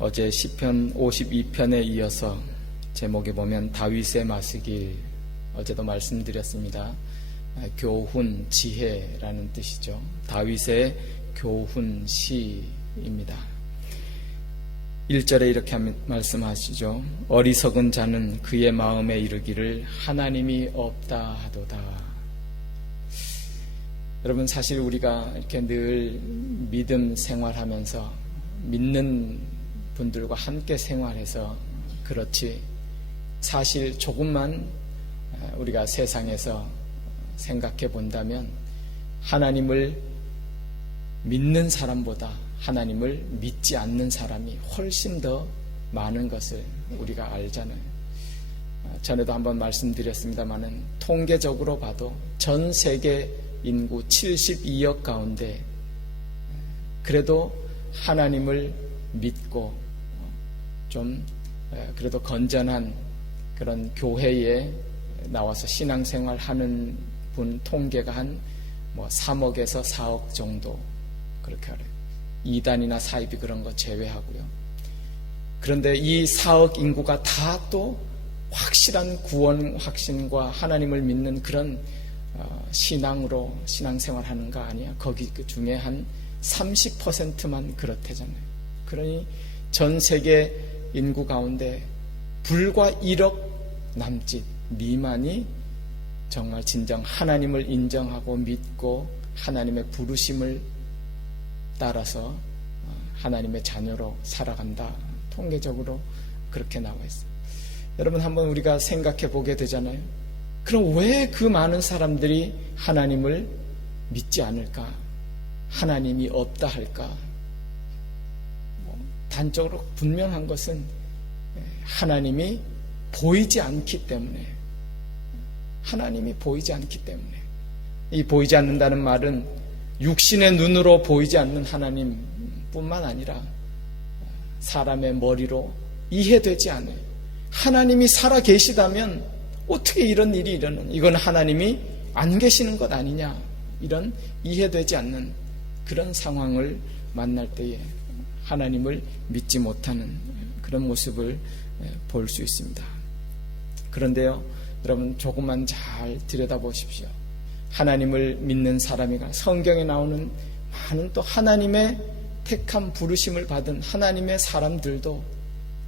어제 시편 52편에 이어서 제목에 보면 다윗의 마스길, 어제도 말씀드렸습니다. 교훈, 지혜라는 뜻이죠. 다윗의 교훈 시입니다. 1절에 이렇게 말씀하시죠. 어리석은 자는 그의 마음에 이르기를 하나님이 없다 하도다. 여러분, 사실 우리가 이렇게 늘 믿음 생활하면서 믿는 분들과 함께 생활해서 그렇지, 사실 조금만 우리가 세상에서 생각해 본다면 하나님을 믿는 사람보다 하나님을 믿지 않는 사람이 훨씬 더 많은 것을 우리가 알잖아요. 전에도 한번 말씀드렸습니다마는 통계적으로 봐도 전 세계 인구 72억 가운데 그래도 하나님을 믿고 좀 그래도 건전한 그런 교회에 나와서 신앙생활 하는 분 통계가 한 3억에서 4억 정도 그렇게 하래요. 이단이나 사이비 그런 거 제외하고요. 그런데 이 4억 인구가 다 또 확실한 구원 확신과 하나님을 믿는 그런 신앙으로 신앙생활 하는가 아니야? 거기 그 중에 한 30%만 그렇대잖아요. 그러니 전 세계 인구 가운데 불과 1억 남짓 미만이 정말 진정 하나님을 인정하고 믿고 하나님의 부르심을 따라서 하나님의 자녀로 살아간다. 통계적으로 그렇게 나와 있어요. 여러분, 한번 우리가 생각해 보게 되잖아요. 그럼 왜 그 많은 사람들이 하나님을 믿지 않을까? 하나님이 없다 할까? 단적으로 분명한 것은 하나님이 보이지 않기 때문에, 하나님이 보이지 않기 때문에. 이 보이지 않는다는 말은 육신의 눈으로 보이지 않는 하나님뿐만 아니라 사람의 머리로 이해되지 않아요. 하나님이 살아 계시다면 어떻게 이런 일이 일어나는, 이건 하나님이 안 계시는 것 아니냐, 이런 이해되지 않는 그런 상황을 만날 때에 하나님을 믿지 못하는 그런 모습을 볼 수 있습니다. 그런데요, 여러분, 조금만 잘 들여다보십시오. 하나님을 믿는 사람이가 성경에 나오는 많은 또 하나님의 택한 부르심을 받은 하나님의 사람들도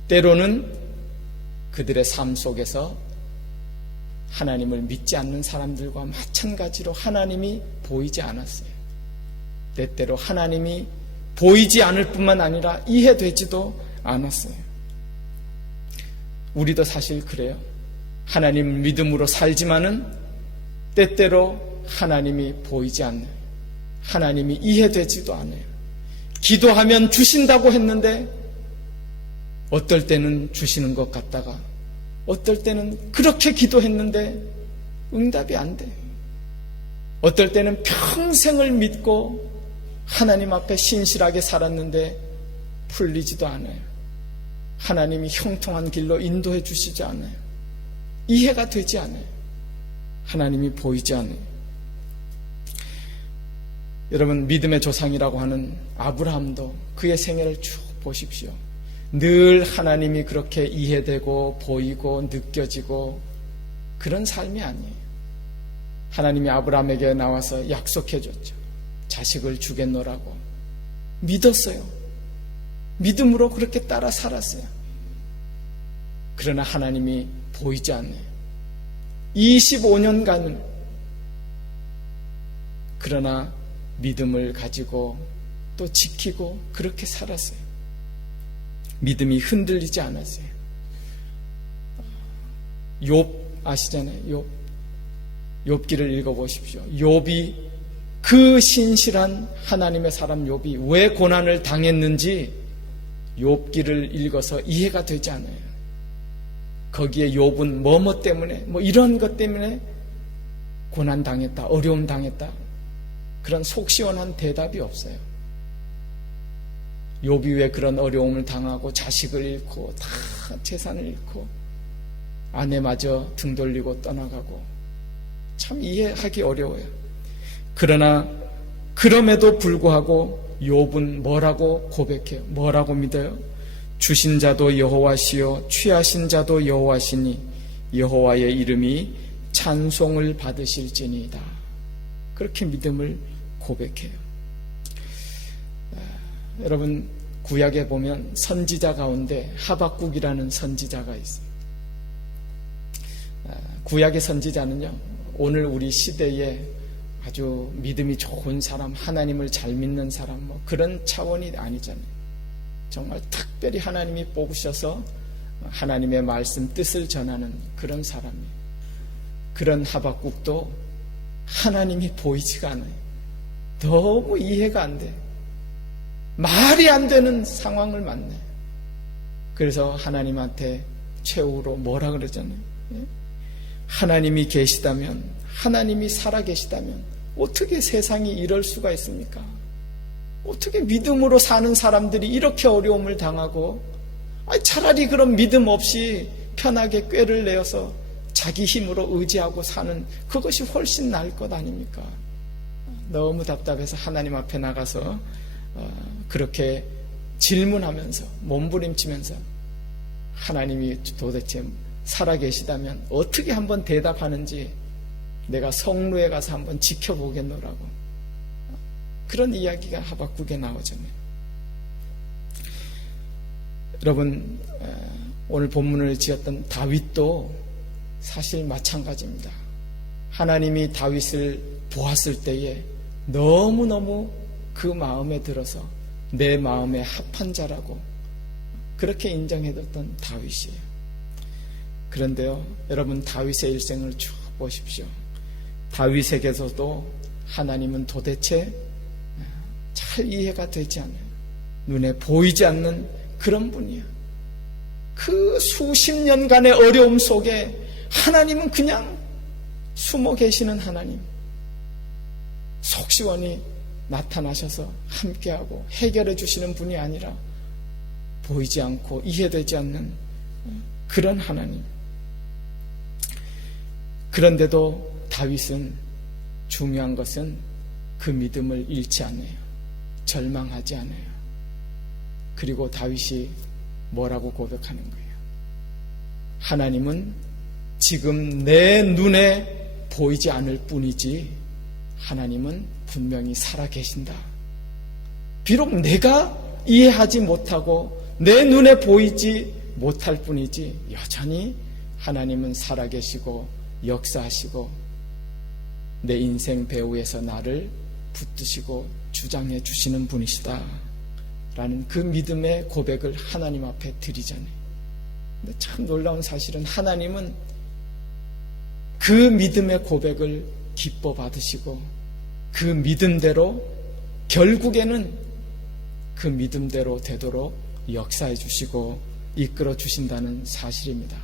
때로는 그들의 삶 속에서 하나님을 믿지 않는 사람들과 마찬가지로 하나님이 보이지 않았어요. 때때로 하나님이 보이지 않을 뿐만 아니라 이해되지도 않았어요. 우리도 사실 그래요. 하나님 믿음으로 살지만은 때때로 하나님이 보이지 않아요. 하나님이 이해되지도 않아요. 기도하면 주신다고 했는데 어떨 때는 주시는 것 같다가 어떨 때는 그렇게 기도했는데 응답이 안 돼. 어떨 때는 평생을 믿고 하나님 앞에 신실하게 살았는데 풀리지도 않아요. 하나님이 형통한 길로 인도해 주시지 않아요. 이해가 되지 않아요. 하나님이 보이지 않아요. 여러분, 믿음의 조상이라고 하는 아브라함도 그의 생애를 쭉 보십시오. 늘 하나님이 그렇게 이해되고 보이고 느껴지고 그런 삶이 아니에요. 하나님이 아브라함에게 나와서 약속해 줬죠. 자식을 주겠노라고 믿었어요. 믿음으로 그렇게 따라 살았어요. 그러나 하나님이 보이지 않아요. 25년간을 그러나 믿음을 가지고 또 지키고 그렇게 살았어요. 믿음이 흔들리지 않았어요. 욥 아시잖아요. 욥기를 읽어보십시오. 욥이 그 신실한 하나님의 사람 욥이 왜 고난을 당했는지 욥기를 읽어서 이해가 되지 않아요. 거기에 욥은 뭐뭐 때문에 이런 것 때문에 고난 당했다, 어려움 당했다, 그런 속 시원한 대답이 없어요. 욥이 왜 그런 어려움을 당하고 자식을 잃고 다 재산을 잃고 아내마저 등 돌리고 떠나가고 참 이해하기 어려워요. 그러나 그럼에도 불구하고 욥은 뭐라고 고백해요? 뭐라고 믿어요? 주신 자도 여호와시요 취하신 자도 여호와시니 여호와의 이름이 찬송을 받으실지니이다. 그렇게 믿음을 고백해요. 여러분, 구약에 보면 선지자 가운데 하박국이라는 선지자가 있어요. 구약의 선지자는요, 오늘 우리 시대에 아주 믿음이 좋은 사람, 하나님을 잘 믿는 사람, 그런 차원이 아니잖아요. 정말 특별히 하나님이 뽑으셔서 하나님의 말씀 뜻을 전하는 그런 사람이에요. 그런 하박국도 하나님이 보이지가 않아요. 너무 이해가 안 돼. 말이 안 되는 상황을 만나요. 그래서 하나님한테 최후로 뭐라 그러잖아요. 하나님이 계시다면, 하나님이 살아계시다면 어떻게 세상이 이럴 수가 있습니까? 어떻게 믿음으로 사는 사람들이 이렇게 어려움을 당하고, 차라리 그런 믿음 없이 편하게 꾀를 내어서 자기 힘으로 의지하고 사는 그것이 훨씬 나을 것 아닙니까? 너무 답답해서 하나님 앞에 나가서 그렇게 질문하면서 몸부림치면서 하나님이 도대체 살아계시다면 어떻게 한번 대답하는지 내가 성루에 가서 한번 지켜보겠노라고, 그런 이야기가 하박국에 나오잖아요. 여러분, 오늘 본문을 지었던 다윗도 사실 마찬가지입니다. 하나님이 다윗을 보았을 때에 너무너무 그 마음에 들어서 내 마음에 합한 자라고 그렇게 인정해뒀던 다윗이에요. 그런데요, 여러분, 다윗의 일생을 쭉 보십시오. 다윗에게서도 하나님은 도대체 잘 이해가 되지 않아요. 눈에 보이지 않는 그런 분이에요. 그 수십 년간의 어려움 속에 하나님은 그냥 숨어 계시는 하나님, 속시원히 나타나셔서 함께하고 해결해 주시는 분이 아니라 보이지 않고 이해되지 않는 그런 하나님. 그런데도 다윗은 중요한 것은 그 믿음을 잃지 않아요. 절망하지 않아요. 그리고 다윗이 뭐라고 고백하는 거예요? 하나님은 지금 내 눈에 보이지 않을 뿐이지 하나님은 분명히 살아계신다. 비록 내가 이해하지 못하고 내 눈에 보이지 못할 뿐이지 여전히 하나님은 살아계시고 역사하시고 내 인생 배후에서 나를 붙드시고 주장해 주시는 분이시다 라는 그 믿음의 고백을 하나님 앞에 드리잖아요. 근데 참 놀라운 사실은 하나님은 그 믿음의 고백을 기뻐 받으시고 그 믿음대로 결국에는 그 믿음대로 되도록 역사해 주시고 이끌어 주신다는 사실입니다.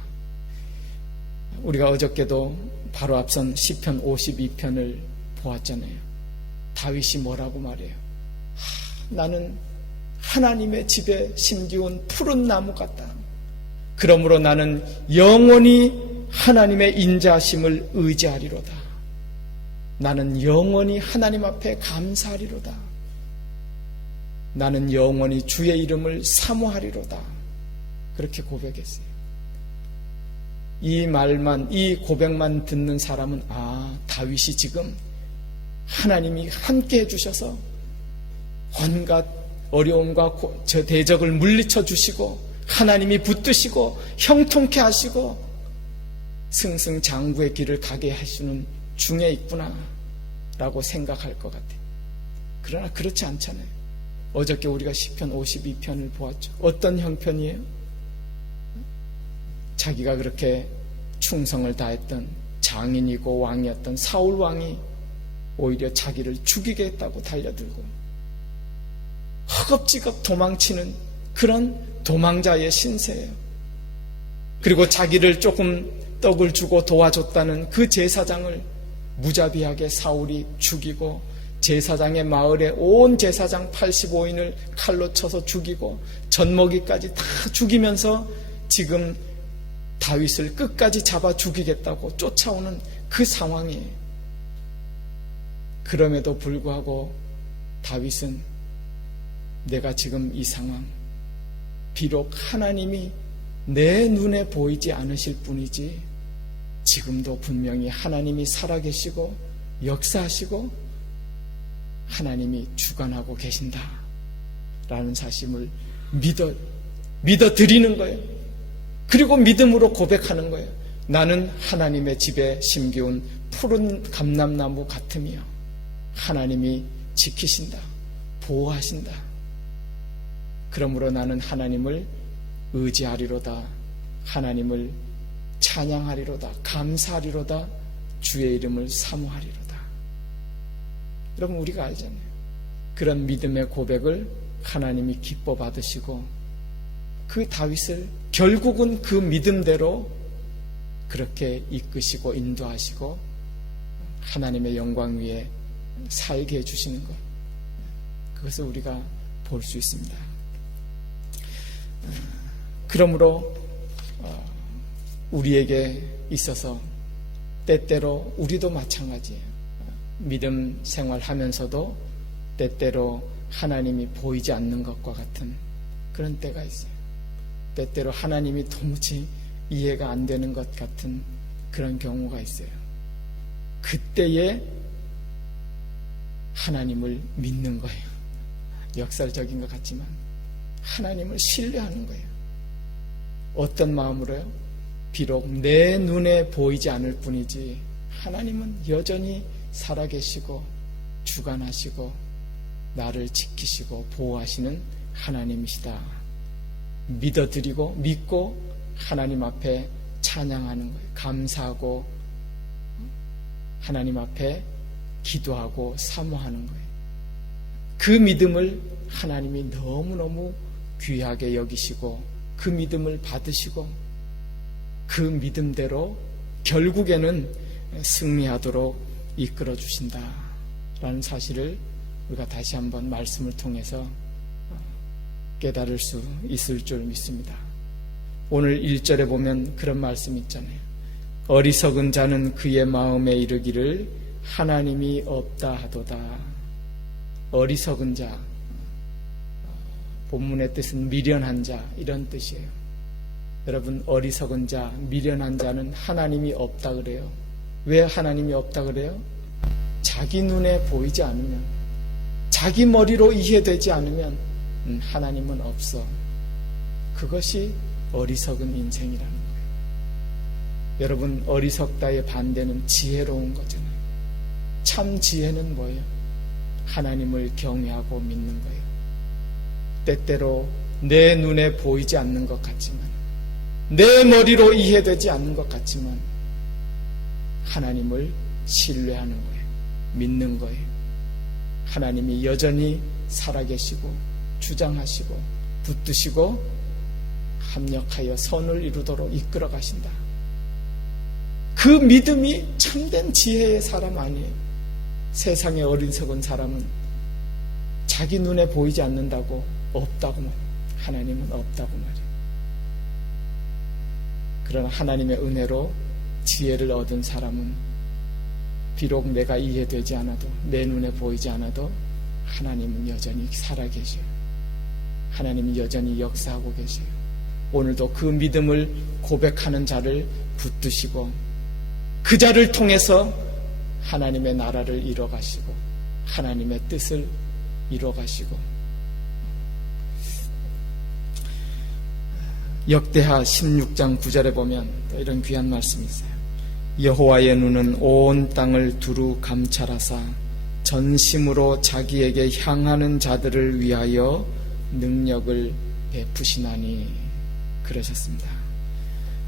우리가 어저께도 바로 앞선 시편 52편을 보았잖아요. 다윗이 뭐라고 말해요? 나는 하나님의 집에 심기운 푸른 나무 같다. 그러므로 나는 영원히 하나님의 인자하심을 의지하리로다. 나는 영원히 하나님 앞에 감사하리로다. 나는 영원히 주의 이름을 사모하리로다. 그렇게 고백했어요. 이 말만, 이 고백만 듣는 사람은 다윗이 지금 하나님이 함께 해주셔서 온갖 어려움과 대적을 물리쳐 주시고 하나님이 붙드시고 형통케 하시고 승승장구의 길을 가게 하시는 중에 있구나 라고 생각할 것 같아요. 그러나 그렇지 않잖아요. 어저께 우리가 시편 52편을 보았죠. 어떤 형편이에요? 자기가 그렇게 충성을 다했던 장인이고 왕이었던 사울 왕이 오히려 자기를 죽이겠다고 달려들고 허겁지겁 도망치는 그런 도망자의 신세예요. 그리고 자기를 조금 떡을 주고 도와줬다는 그 제사장을 무자비하게 사울이 죽이고 제사장의 마을에 온 제사장 85인을 칼로 쳐서 죽이고 젖먹이까지 다 죽이면서 지금 다윗을 끝까지 잡아 죽이겠다고 쫓아오는 그 상황이에요. 그럼에도 불구하고 다윗은 내가 지금 이 상황 비록 하나님이 내 눈에 보이지 않으실 뿐이지 지금도 분명히 하나님이 살아계시고 역사하시고 하나님이 주관하고 계신다라는 사실을 믿어드리는 거예요. 그리고 믿음으로 고백하는 거예요. 나는 하나님의 집에 심기운 푸른 감람나무 같으며 하나님이 지키신다, 보호하신다. 그러므로 나는 하나님을 의지하리로다, 하나님을 찬양하리로다, 감사하리로다, 주의 이름을 사모하리로다. 여러분, 우리가 알잖아요. 그런 믿음의 고백을 하나님이 기뻐 받으시고 그 다윗을 결국은 그 믿음대로 그렇게 이끄시고 인도하시고 하나님의 영광 위에 살게 해주시는 것, 그것을 우리가 볼 수 있습니다. 그러므로 우리에게 있어서 때때로 우리도 마찬가지예요. 믿음 생활하면서도 때때로 하나님이 보이지 않는 것과 같은 그런 때가 있어요. 때때로 하나님이 도무지 이해가 안 되는 것 같은 그런 경우가 있어요. 그때에 하나님을 믿는 거예요. 역설적인 것 같지만 하나님을 신뢰하는 거예요. 어떤 마음으로요? 비록 내 눈에 보이지 않을 뿐이지 하나님은 여전히 살아계시고 주관하시고 나를 지키시고 보호하시는 하나님이시다. 믿어드리고 믿고 하나님 앞에 찬양하는 거예요. 감사하고 하나님 앞에 기도하고 사모하는 거예요. 그 믿음을 하나님이 너무너무 귀하게 여기시고 그 믿음을 받으시고 그 믿음대로 결국에는 승리하도록 이끌어 주신다라는 사실을 우리가 다시 한번 말씀을 통해서 깨달을 수 있을 줄 믿습니다. 오늘 1절에 보면 그런 말씀이 있잖아요. 어리석은 자는 그의 마음에 이르기를 하나님이 없다 하도다. 어리석은 자, 본문의 뜻은 미련한 자, 이런 뜻이에요. 여러분, 어리석은 자, 미련한 자는 하나님이 없다 그래요. 왜 하나님이 없다 그래요? 자기 눈에 보이지 않으면, 자기 머리로 이해되지 않으면 하나님은 없어. 그것이 어리석은 인생이라는 거예요. 여러분, 어리석다의 반대는 지혜로운 거잖아요. 참 지혜는 뭐예요? 하나님을 경외하고 믿는 거예요. 때때로 내 눈에 보이지 않는 것 같지만, 내 머리로 이해되지 않는 것 같지만 하나님을 신뢰하는 거예요. 믿는 거예요. 하나님이 여전히 살아계시고 주장하시고 붙드시고 합력하여 선을 이루도록 이끌어 가신다. 그 믿음이 참된 지혜의 사람 아니에요. 세상에 어리석은 사람은 자기 눈에 보이지 않는다고 없다고 말해요. 하나님은 없다고 말해요. 그러나 하나님의 은혜로 지혜를 얻은 사람은 비록 내가 이해되지 않아도, 내 눈에 보이지 않아도 하나님은 여전히 살아계셔요. 하나님이 여전히 역사하고 계세요. 오늘도 그 믿음을 고백하는 자를 붙드시고 그 자를 통해서 하나님의 나라를 이뤄가시고 하나님의 뜻을 이뤄가시고, 역대하 16장 9절에 보면 또 이런 귀한 말씀이 있어요. 여호와의 눈은 온 땅을 두루 감찰하사 전심으로 자기에게 향하는 자들을 위하여 능력을 베푸시나니, 그러셨습니다.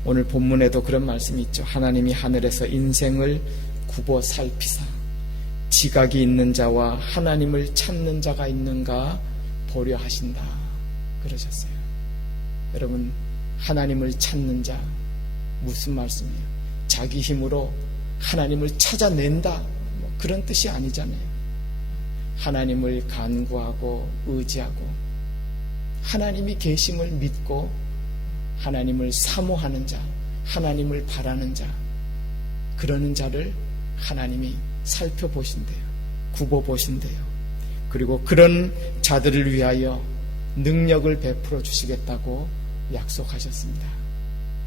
오늘 본문에도 그런 말씀이 있죠. 하나님이 하늘에서 인생을 굽어 살피사 지각이 있는 자와 하나님을 찾는 자가 있는가 보려 하신다, 그러셨어요. 여러분, 하나님을 찾는 자, 무슨 말씀이에요? 자기 힘으로 하나님을 찾아낸다, 그런 뜻이 아니잖아요. 하나님을 간구하고 의지하고 하나님이 계심을 믿고 하나님을 사모하는 자, 하나님을 바라는 자, 그러는 자를 하나님이 살펴보신대요. 굽어보신대요. 그리고 그런 자들을 위하여 능력을 베풀어 주시겠다고 약속하셨습니다.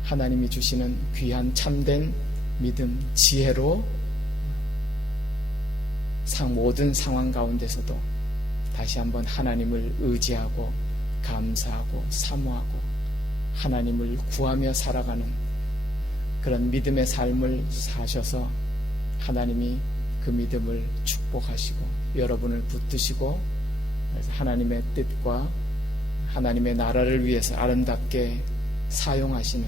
하나님이 주시는 귀한 참된 믿음, 지혜로 모든 상황 가운데서도 다시 한번 하나님을 의지하고 감사하고 사모하고 하나님을 구하며 살아가는 그런 믿음의 삶을 사셔서 하나님이 그 믿음을 축복하시고 여러분을 붙드시고 하나님의 뜻과 하나님의 나라를 위해서 아름답게 사용하시는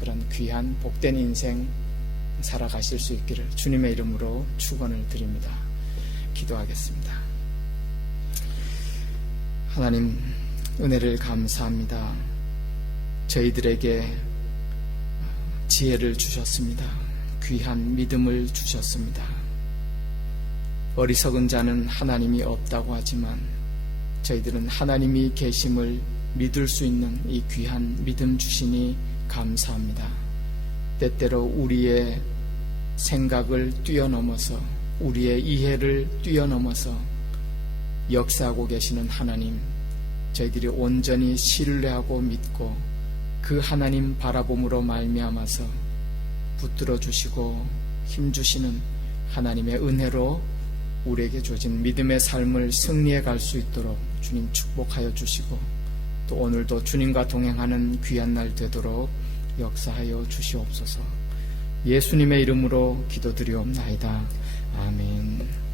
그런 귀한 복된 인생 살아가실 수 있기를 주님의 이름으로 축원을 드립니다. 기도하겠습니다. 하나님, 은혜를 감사합니다. 저희들에게 지혜를 주셨습니다. 귀한 믿음을 주셨습니다. 어리석은 자는 하나님이 없다고 하지만 저희들은 하나님이 계심을 믿을 수 있는 이 귀한 믿음 주시니 감사합니다. 때때로 우리의 생각을 뛰어넘어서 우리의 이해를 뛰어넘어서 역사하고 계시는 하나님, 저희들이 온전히 신뢰하고 믿고 그 하나님 바라봄으로 말미암아서 붙들어 주시고 힘주시는 하나님의 은혜로 우리에게 주어진 믿음의 삶을 승리해 갈 수 있도록 주님 축복하여 주시고 또 오늘도 주님과 동행하는 귀한 날 되도록 역사하여 주시옵소서. 예수님의 이름으로 기도드리옵나이다. 아멘.